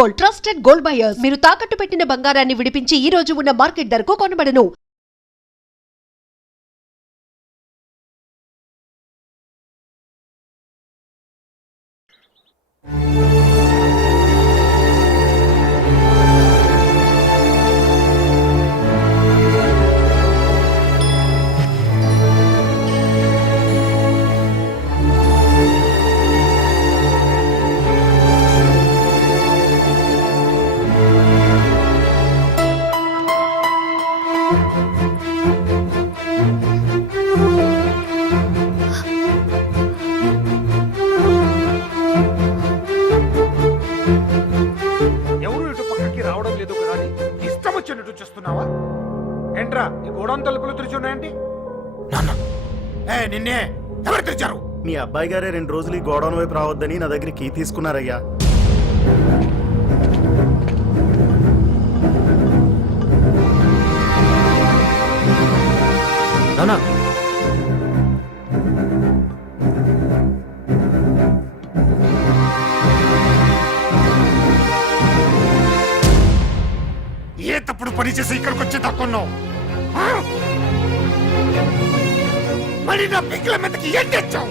Gold, trusted gold buyers. మీరు తాకట్టు పెట్టిన బంగారాన్ని విడిపించి ఈ రోజు ఉన్న మార్కెట్ ధరకు కొనబడను. చేస్తున్నావా ఏంట్రా ఈ గోడౌన్ తలుపులు తెరిచున్నాయండి? నిన్నే ఎవరు తెరిచారు? మీ అబ్బాయి గారే 2 రోజులు ఈ గోడౌన్ వైపు రావద్దని నా దగ్గర కీ తీసుకున్నారయ్యా. నానా ఏ తప్పుడు పని చేసి ఇక్కడికి వచ్చి తక్కున్నావు? మరి నా పిక్కల మీదకి ఏం తెచ్చావు?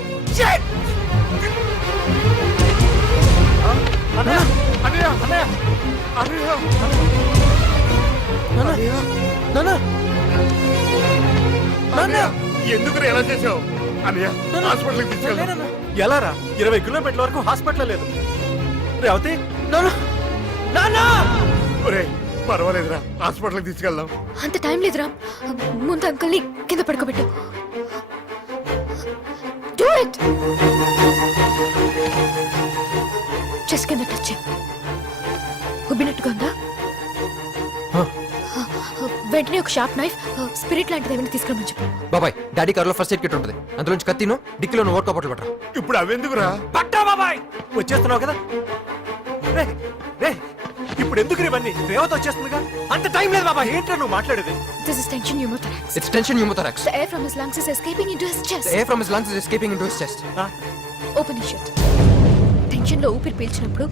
ఎందుకు ఎలా చేసావు? హాస్పిటల్కి తీసుకెళ్ళాను. ఎలా రా? 20 కిలోమీటర్ల వరకు హాస్పిటల్ లేదు. రేవతి పర్వాలేదురా, హాస్పిటల్కి తీసుకెళ్దాం. అంత టైం లేదురా, ముందు అంకుల్ని కింద పడుకోబెట్టు. Do it. చెస్ట్ కింద టచ్ ఉబ్బినట్టుగా ఉందా? వెంటనే ఒక షార్ప్ నైఫ్, స్పిరిట్ లాంటిది ఏమైనా తీసుకురమని చెప్పు. బాబాయ్, డాడీ కారులో ఫస్ట్ ఎయిడ్ కిట్ ఉంటుంది, అందులోంచి కత్తిను డిక్కీలో ఓట్ కప్పట్లు పట్టరా. ఇప్పుడు అవెందుకురా? పట్టా బాబాయ్, వచ్చేస్తున్నావు కదా. ఇప్పుడు ఎందుకు ఇవన్నీ? రేవతి వచ్చేస్తుందిగా, అంత టైం లేదు బాబాయ్. ఏంట్రా నువ్వు మాట్లాడేది? This is tension pneumothorax. It's tension pneumothorax. The air from his lungs is escaping into his chest. The air from his lungs is escaping into his chest. Open his shirt. Tension లో ఊపిరి పీల్చినప్పుడు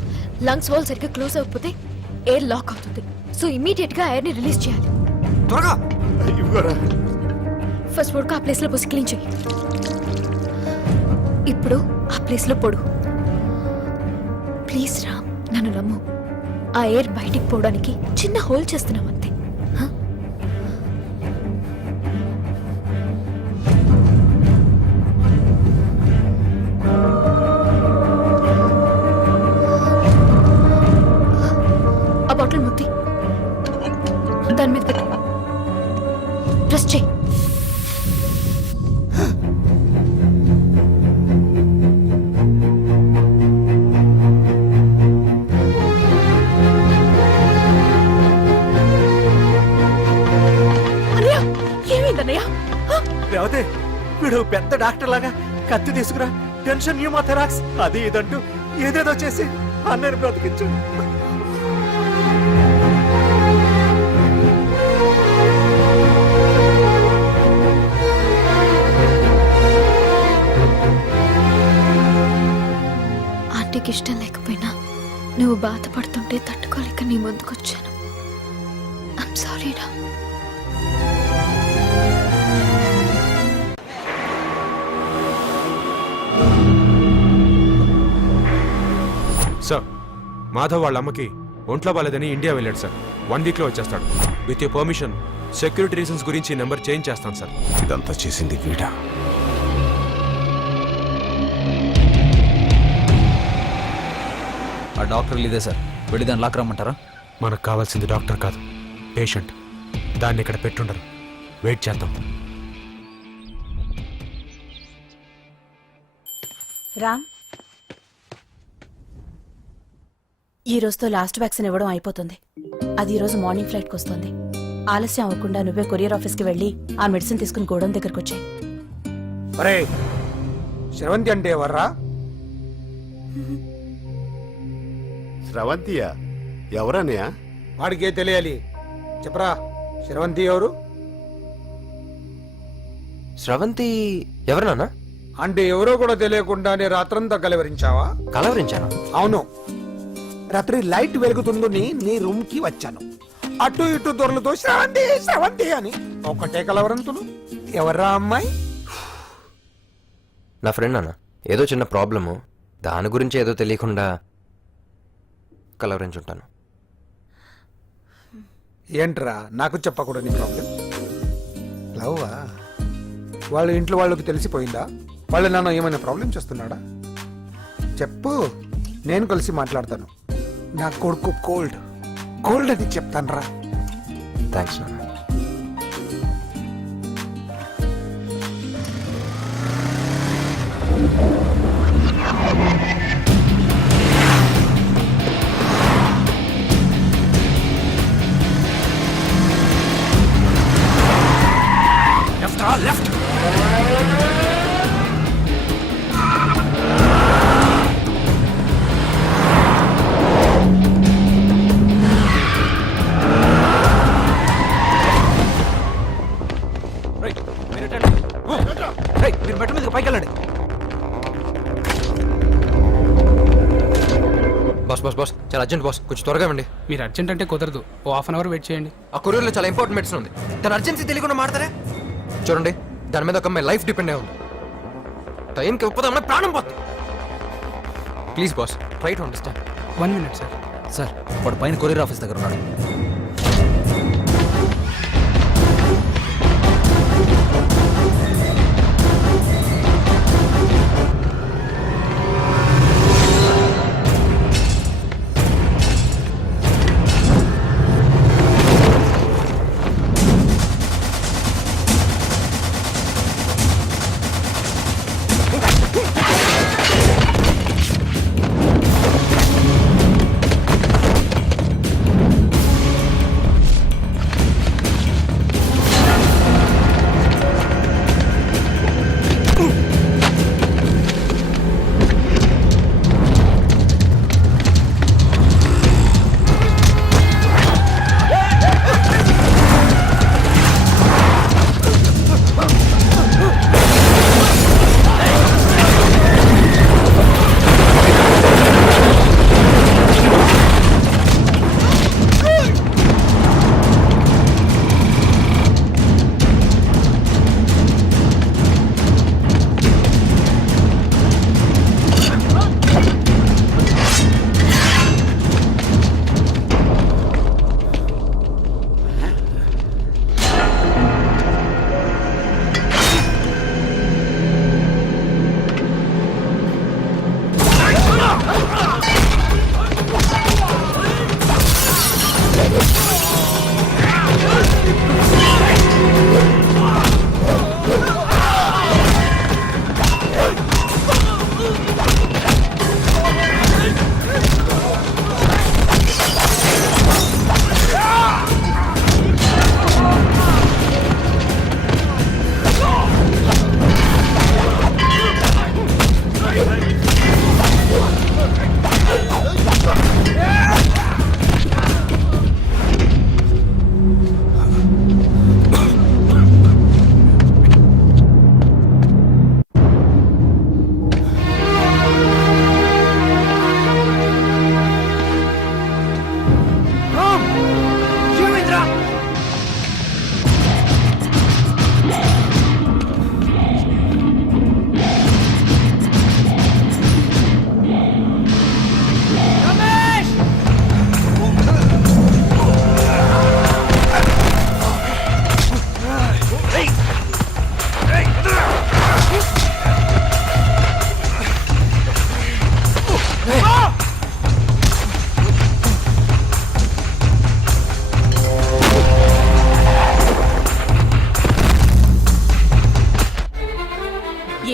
lungs wall సరిగ్గా close అవ్వకపోతే air lock అవుతుంది. So immediate గా air ని release చేయాలి. త్వరగా first vodka ఆ ప్లేస్ లో పోసి క్లీన్ చెయ్యి. ఇప్పుడు ఆ ప్లేస్ లో పొడు. ప్లీజ్ రామ్, నన్ను నమ్ము. ఆ ఎయిర్ బయటికి పోవడానికి చిన్న హోల్ చేస్తున్నాం అంతే. ఆ బాటిల్ ముత్తి దాని మీద పెట్టు. ప్రెస్ చెయ్యి. రేవతి, వీడు పెద్ద డాక్టర్ లాగా కత్తి తీసుకురా, టెన్షన్ న్యూమోథెరాక్స్ అది ఇదంటూ ఏదేదో చేసి అన్నయ్యని బ్రతికించు. ఆంటీకి ఇష్టం లేకపోయినా నువ్వు బాధపడుతుంటే తట్టుకోలేక నీ ముందుకొచ్చాను. ఐమ్ సారీ రా. సార్, మాధవ్ వాళ్ళ అమ్మకి ఒంట్లో బాలేదని ఇండియా వెళ్ళాడు సార్. 1 వీక్లో వచ్చేస్తాడు. With you permission security reasons గురించి నెంబర్ చేంజ్ చేస్తాను సార్. ఇదంతా చేసింది వీడా? ఆ డాక్టర్ లేదే సార్, వెళ్ళి దాన్ని లాక్ రమ్మంటారా? మనకు కావాల్సింది డాక్టర్ కాదు, పేషెంట్. దాన్ని ఇక్కడ పెట్టుండరు. వెయిట్ చేద్దాం. రామ్, ఈ రోజుతో లాస్ట్ వ్యాక్సిన్ ఇవ్వడం అయిపోతుంది. అది ఈ రోజు మార్నింగ్ ఫ్లైట్కి వస్తుంది. ఆలస్యం అవ్వకుండా నువ్వే కొరియర్ ఆఫీస్కి వెళ్ళి ఆ మెడిసిన్ తీసుకుని గోడౌన్ దగ్గరకు వచ్చాయి. అరే, శ్రవంతి అంటే ఎవర్రా? స్రవంతియా? ఎవరన్నయ్యా? వాడికే తెలియాలి. చెప్పరా, శ్రవంతి ఎవరు? స్రవంతి ఎవరు నాన్న? అంటే ఎవరో కూడా తెలియకుండానే రాత్రంతా కలవరించావా? కలవరించాను. అవును, రాత్రి లైట్ వెలుగుతుందని నీ రూమ్ కి వచ్చాను. అటు ఇటు దొరలతో శ్రవంతి శ్రవంతి అని ఒకటే కలవరంతులు. ఎవర్రా అమ్మాయి? నా ఫ్రెండ్ అన్న, ఏదో చిన్న ప్రాబ్లము, దాని గురించి ఏదో తెలియకుండా కలవరించుంటాను. ఏంట్రా నాకు చెప్పకూడదు ప్రాబ్లం? లవ్వా? వాళ్ళ ఇంట్లో వాళ్ళకి తెలిసిపోయిందా? వాళ్ళ నాన్న ఏమైనా ప్రాబ్లం చేస్తున్నాడా? చెప్పు, నేను కలిసి మాట్లాడతాను. నా కొడుకు కోల్డ్ కోల్డ్ అని చెప్తాను రా. థ్యాంక్స్ నాన్న. మీరు బెట్ట మీద పైకి వెళ్ళండి. బాస్ బాస్ బాస్, చాలా అర్జెంట్ బాస్, కొంచెం త్వరగా ఇవ్వండి. మీరు అర్జెంట్ అంటే కుదరదు, ఓ హాఫ్ అన్ అవర్ వెయిట్ చేయండి. ఆ కొరియర్లో చాలా ఇంపార్టెంట్ మెడిసిన్ ఉంది, తన అర్జెన్సీ తెలియకుండా మాడతారే. చూడండి, దాని మీద ఒక అమ్మాయి లైఫ్ డిపెండ్ అయి ఉంది. టైంకి ఇవ్వకపోతే అమ్మాయి ప్రాణం పోతుంది. Please boss, try to understand. 1 minute sir. Sir వాడు పైన కొరియర్ ఆఫీస్ దగ్గర ఉన్నాడు.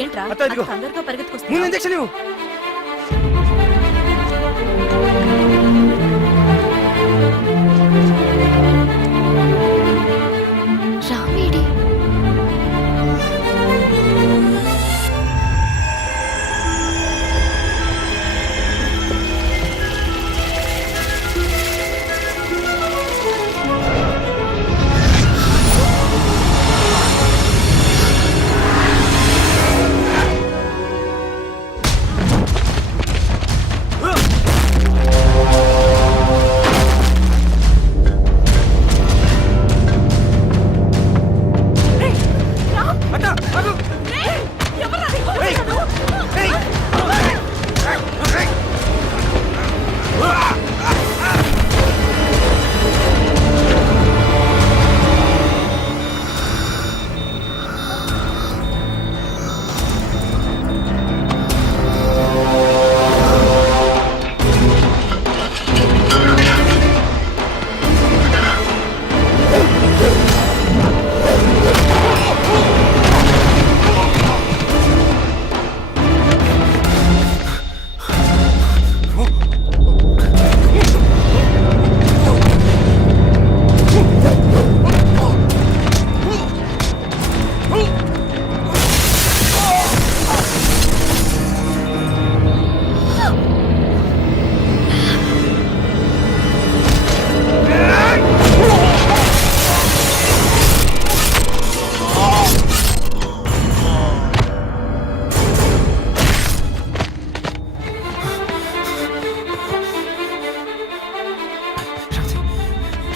ఏంట్రా అత్త, ఇదిగో. అంత తొందరగా పరిగెత్తుకొస్తా? ముందు ఇంజక్షన్ ఇవ్వు. రామేడి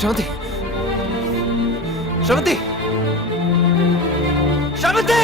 శ్రవంతి శ్రవంతి శ్రవంతి